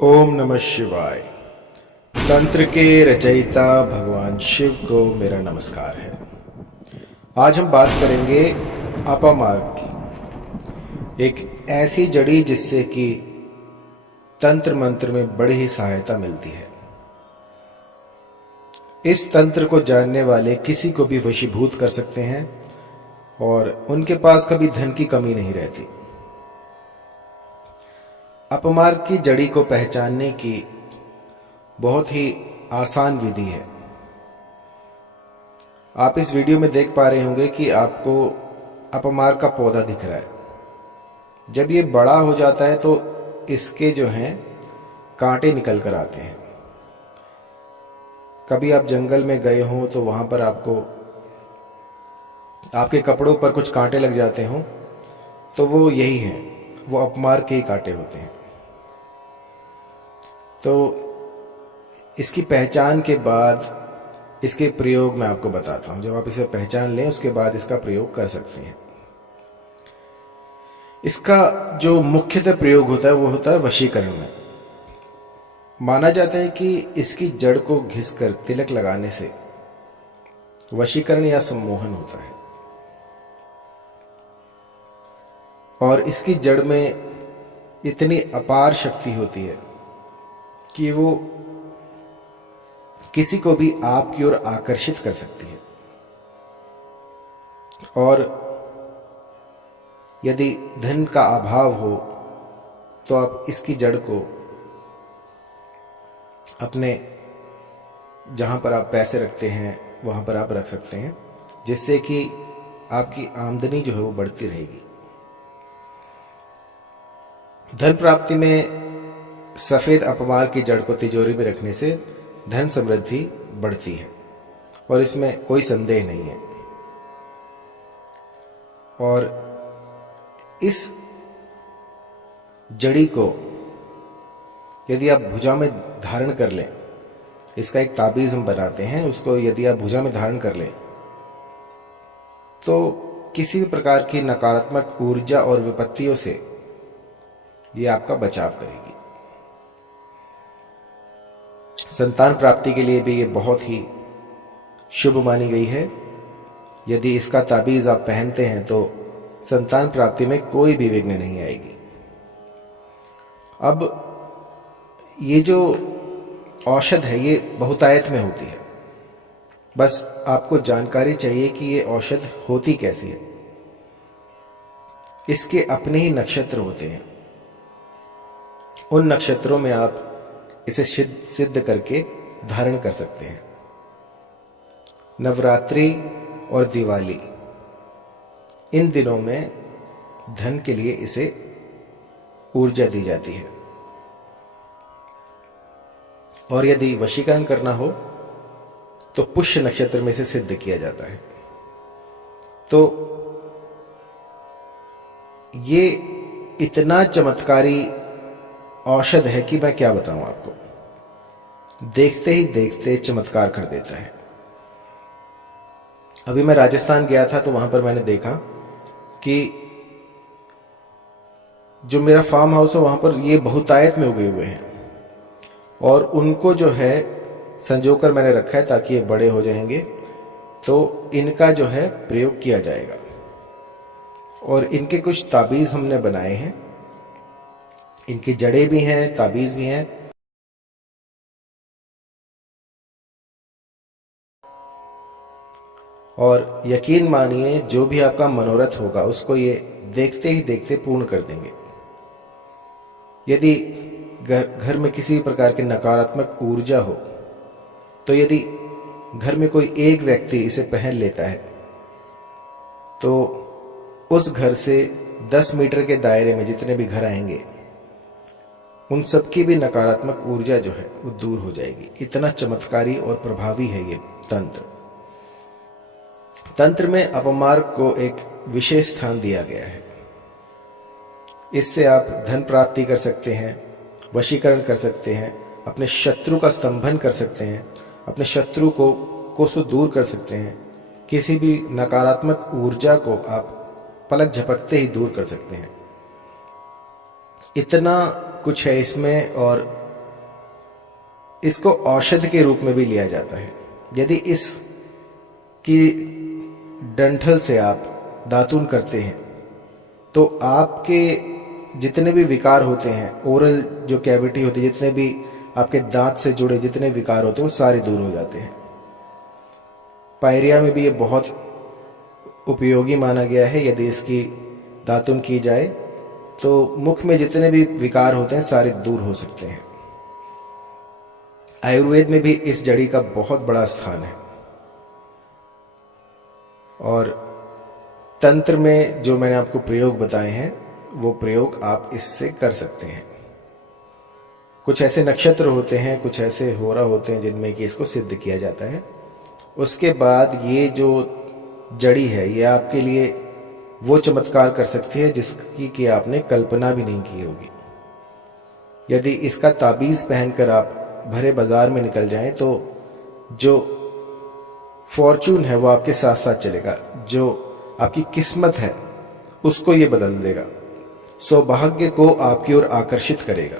ओम नमः शिवाय। तंत्र के रचयिता भगवान शिव को मेरा नमस्कार है। आज हम बात करेंगे अपमार्ग की, एक ऐसी जड़ी जिससे कि तंत्र मंत्र में बड़ी ही सहायता मिलती है। इस तंत्र को जानने वाले किसी को भी वशीभूत कर सकते हैं और उनके पास कभी धन की कमी नहीं रहती। अपमार्ग की जड़ी को पहचानने की बहुत ही आसान विधि है। आप इस वीडियो में देख पा रहे होंगे कि आपको अपमार्ग का पौधा दिख रहा है। जब ये बड़ा हो जाता है तो इसके जो हैं कांटे निकल कर आते हैं। कभी आप जंगल में गए हों तो वहां पर आपको आपके कपड़ों पर कुछ कांटे लग जाते हों, तो वो यही हैं, वो अपमार्ग के ही कांटे होते हैं। तो इसकी पहचान के बाद इसके प्रयोग मैं आपको बताता हूं। जब आप इसे पहचान लें उसके बाद इसका प्रयोग कर सकते हैं। इसका जो मुख्यतः प्रयोग होता है वो होता है वशीकरण में। माना जाता है कि इसकी जड़ को घिसकर तिलक लगाने से वशीकरण या सम्मोहन होता है और इसकी जड़ में इतनी अपार शक्ति होती है कि वो किसी को भी आपकी ओर आकर्षित कर सकती है। और यदि धन का अभाव हो तो आप इसकी जड़ को अपने जहां पर आप पैसे रखते हैं वहां पर आप रख सकते हैं, जिससे कि आपकी आमदनी जो है वो बढ़ती रहेगी। धन प्राप्ति में सफेद अपमार्ग की जड़ को तिजोरी में रखने से धन समृद्धि बढ़ती है और इसमें कोई संदेह नहीं है। और इस जड़ी को यदि आप भुजा में धारण कर लें, इसका एक ताबीज हम बनाते हैं, उसको यदि आप भुजा में धारण कर लें तो किसी भी प्रकार की नकारात्मक ऊर्जा और विपत्तियों से ये आपका बचाव करेगी। संतान प्राप्ति के लिए भी ये बहुत ही शुभ मानी गई है। यदि इसका ताबीज आप पहनते हैं तो संतान प्राप्ति में कोई भी विघ्न नहीं आएगी। अब ये जो औषध है ये बहुतायत में होती है, बस आपको जानकारी चाहिए कि ये औषध होती कैसी है। इसके अपने ही नक्षत्र होते हैं, उन नक्षत्रों में आप इसे सिद्ध करके धारण कर सकते हैं। नवरात्रि और दिवाली, इन दिनों में धन के लिए इसे ऊर्जा दी जाती है। और यदि वशीकरण करना हो तो पुष्य नक्षत्र में से सिद्ध किया जाता है। तो ये इतना चमत्कारी औषध है कि मैं क्या बताऊं आपको, देखते ही देखते चमत्कार कर देता है। अभी मैं राजस्थान गया था तो वहां पर मैंने देखा कि जो मेरा फार्म हाउस है वहां पर ये बहुतायत में उगे हुए हैं और उनको जो है संजोकर मैंने रखा है ताकि ये बड़े हो जाएंगे तो इनका जो है प्रयोग किया जाएगा। और इनके कुछ ताबीज हमने बनाए हैं, इनकी जड़ें भी हैं, ताबीज भी हैं। और यकीन मानिए जो भी आपका मनोरथ होगा उसको ये देखते ही देखते पूर्ण कर देंगे। यदि घर में किसी प्रकार की नकारात्मक ऊर्जा हो तो यदि घर में कोई एक व्यक्ति इसे पहन लेता है तो उस घर से 10 मीटर के दायरे में जितने भी घर आएंगे उन सबकी भी नकारात्मक ऊर्जा जो है वो दूर हो जाएगी। इतना चमत्कारी और प्रभावी है ये तंत्र। तंत्र में अपमार्ग को एक विशेष स्थान दिया गया है। इससे आप धन प्राप्ति कर सकते हैं, वशीकरण कर सकते हैं, अपने शत्रु का स्तंभन कर सकते हैं, अपने शत्रु को दूर कर सकते हैं, किसी भी नकारात्मक ऊर्जा को आप पलक झपकते ही दूर कर सकते हैं। इतना कुछ है इसमें और इसको औषध के रूप में भी लिया जाता है। यदि इस की डंठल से आप दातून करते हैं तो आपके जितने भी विकार होते हैं, ओरल जो कैविटी होती है, जितने भी आपके दांत से जुड़े जितने विकार होते हैं, वो सारे दूर हो जाते हैं। पायरिया में भी ये बहुत उपयोगी माना गया है। यदि इसकी दातुन की जाए तो मुख में जितने भी विकार होते हैं सारे दूर हो सकते हैं। आयुर्वेद में भी इस जड़ी का बहुत बड़ा स्थान है और तंत्र में जो मैंने आपको प्रयोग बताए हैं वो प्रयोग आप इससे कर सकते हैं। कुछ ऐसे नक्षत्र होते हैं, कुछ ऐसे होरा होते हैं जिनमें कि इसको सिद्ध किया जाता है। उसके बाद ये जो जड़ी है ये आपके लिए वो चमत्कार कर सकती है जिसकी कि आपने कल्पना भी नहीं की होगी। यदि इसका ताबीज पहनकर आप भरे बाजार में निकल जाएं तो जो फॉर्चून है वो आपके साथ साथ चलेगा, जो आपकी किस्मत है उसको ये बदल देगा, सौभाग्य को आपकी ओर आकर्षित करेगा।